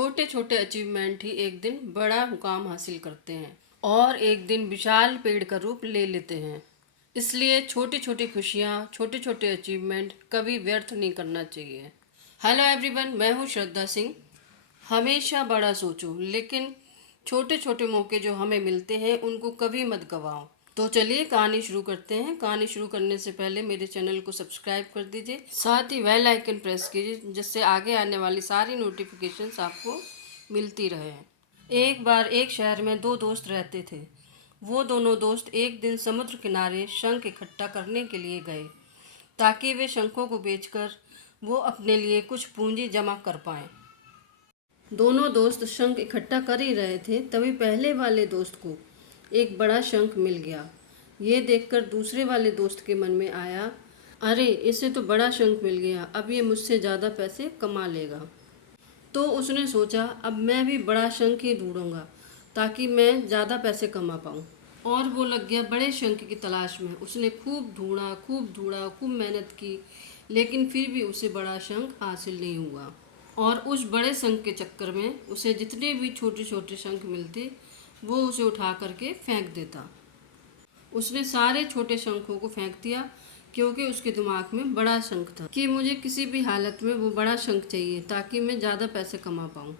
छोटे छोटे अचीवमेंट ही एक दिन बड़ा मुकाम हासिल करते हैं और एक दिन विशाल पेड़ का रूप ले लेते हैं। इसलिए छोटी छोटी खुशियाँ, छोटे छोटे अचीवमेंट कभी व्यर्थ नहीं करना चाहिए। हेलो एवरीवन, मैं हूँ श्रद्धा सिंह। हमेशा बड़ा सोचो, लेकिन छोटे छोटे मौके जो हमें मिलते हैं उनको कभी मत गवाओ। तो चलिए कहानी शुरू करते हैं। कहानी शुरू करने से पहले मेरे चैनल को सब्सक्राइब कर दीजिए, साथ ही बेल आइकन प्रेस कीजिए जिससे आगे आने वाली सारी नोटिफिकेशंस आपको मिलती रहे। एक बार एक शहर में दो दोस्त रहते थे। वो दोनों दोस्त एक दिन समुद्र किनारे शंख इकट्ठा करने के लिए गए ताकि वे शंखों को बेचकर वो अपने लिए कुछ पूंजी जमा कर पाएं। दोनों दोस्त शंख इकट्ठा कर ही रहे थे, तभी पहले वाले दोस्त को एक बड़ा शंख मिल गया। ये देखकर दूसरे वाले दोस्त के मन में आया, अरे इसे तो बड़ा शंख मिल गया, अब ये मुझसे ज़्यादा पैसे कमा लेगा। तो उसने सोचा, अब मैं भी बड़ा शंख ही ढूंढूंगा ताकि मैं ज़्यादा पैसे कमा पाऊँ। और वो लग गया बड़े शंख की तलाश में। उसने खूब ढूंढा, खूब मेहनत की, लेकिन फिर भी उसे बड़ा शंख हासिल नहीं हुआ। और उस बड़े शंख के चक्कर में उसे जितने भी छोटे छोटे शंख मिलते वो उसे उठा करके फेंक देता। उसने सारे छोटे शंखों को फेंक दिया क्योंकि उसके दिमाग में बड़ा शंख था कि मुझे किसी भी हालत में वो बड़ा शंख चाहिए ताकि मैं ज़्यादा पैसे कमा पाऊँ।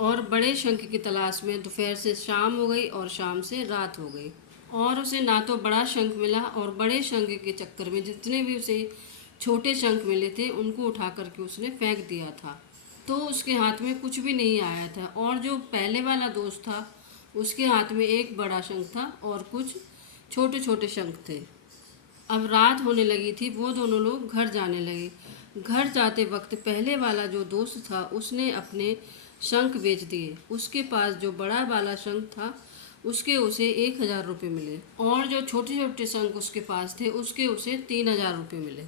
और बड़े शंख की तलाश में दोपहर से शाम हो गई और शाम से रात हो गई और उसे ना तो बड़ा शंख मिला, और बड़े शंख के चक्कर में जितने भी उसे छोटे शंख मिले थे उनको उठा करके उसने फेंक दिया था। तो उसके हाथ में कुछ भी नहीं आया था। और जो पहले वाला दोस्त था उसके हाथ में एक बड़ा शंख था और कुछ छोटे छोटे शंख थे। अब रात होने लगी थी, वो दोनों लोग घर जाने लगे। घर जाते वक्त पहले वाला जो दोस्त था उसने अपने शंख बेच दिए। उसके पास जो बड़ा वाला शंख था उसके उसे 1,000 रुपये मिले, और जो छोटे छोटे शंख उसके पास थे उसके उसे 3,000 रुपये मिले।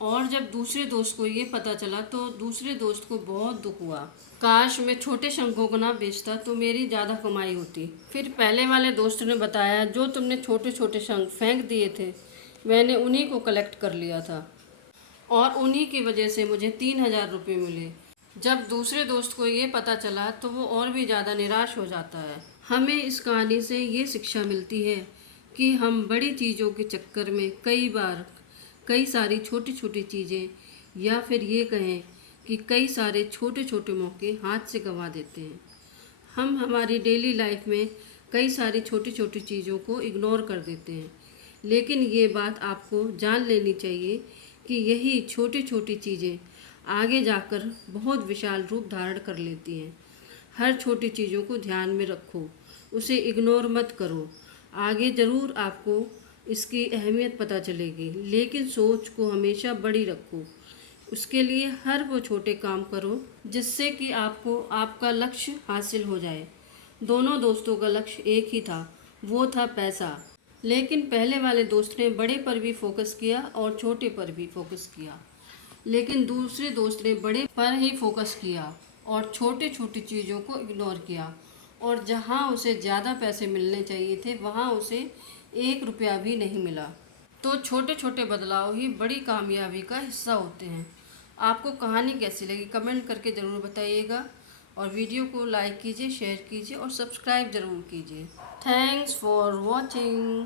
और जब दूसरे दोस्त को ये पता चला तो दूसरे दोस्त को बहुत दुख हुआ, काश मैं छोटे शंखों को ना बेचता तो मेरी ज़्यादा कमाई होती। फिर पहले वाले दोस्त ने बताया, जो तुमने छोटे छोटे शंख फेंक दिए थे मैंने उन्हीं को कलेक्ट कर लिया था और उन्हीं की वजह से मुझे 3,000 रुपये मिले। जब दूसरे दोस्त को ये पता चला तो वो और भी ज़्यादा निराश हो जाता है। हमें इस कहानी से ये शिक्षा मिलती है कि हम बड़ी चीज़ों के चक्कर में कई बार कई सारी छोटी छोटी चीज़ें, या फिर ये कहें कि कई सारे छोटे छोटे मौके हाथ से गंवा देते हैं। हम हमारी डेली लाइफ में कई सारी छोटी छोटी चीज़ों को इग्नोर कर देते हैं, लेकिन ये बात आपको जान लेनी चाहिए कि यही छोटी छोटी चीज़ें आगे जाकर बहुत विशाल रूप धारण कर लेती हैं। हर छोटी चीज़ों को ध्यान में रखो, उसे इग्नोर मत करो। आगे ज़रूर आपको इसकी अहमियत पता चलेगी, लेकिन सोच को हमेशा बड़ी रखो। उसके लिए हर वो छोटे काम करो जिससे कि आपको आपका लक्ष्य हासिल हो जाए। दोनों दोस्तों का लक्ष्य एक ही था, वो था पैसा। लेकिन पहले वाले दोस्त ने बड़े पर भी फोकस किया और छोटे पर भी फोकस किया, लेकिन दूसरे दोस्त ने बड़े पर ही फोकस किया और छोटी छोटी चीज़ों को इग्नोर किया। और जहाँ उसे ज़्यादा पैसे मिलने चाहिए थे वहाँ उसे 1 रुपया भी नहीं मिला। तो छोटे छोटे बदलाव ही बड़ी कामयाबी का हिस्सा होते हैं। आपको कहानी कैसी लगी कमेंट करके ज़रूर बताइएगा, और वीडियो को लाइक कीजिए, शेयर कीजिए और सब्सक्राइब ज़रूर कीजिए। Thanks for watching.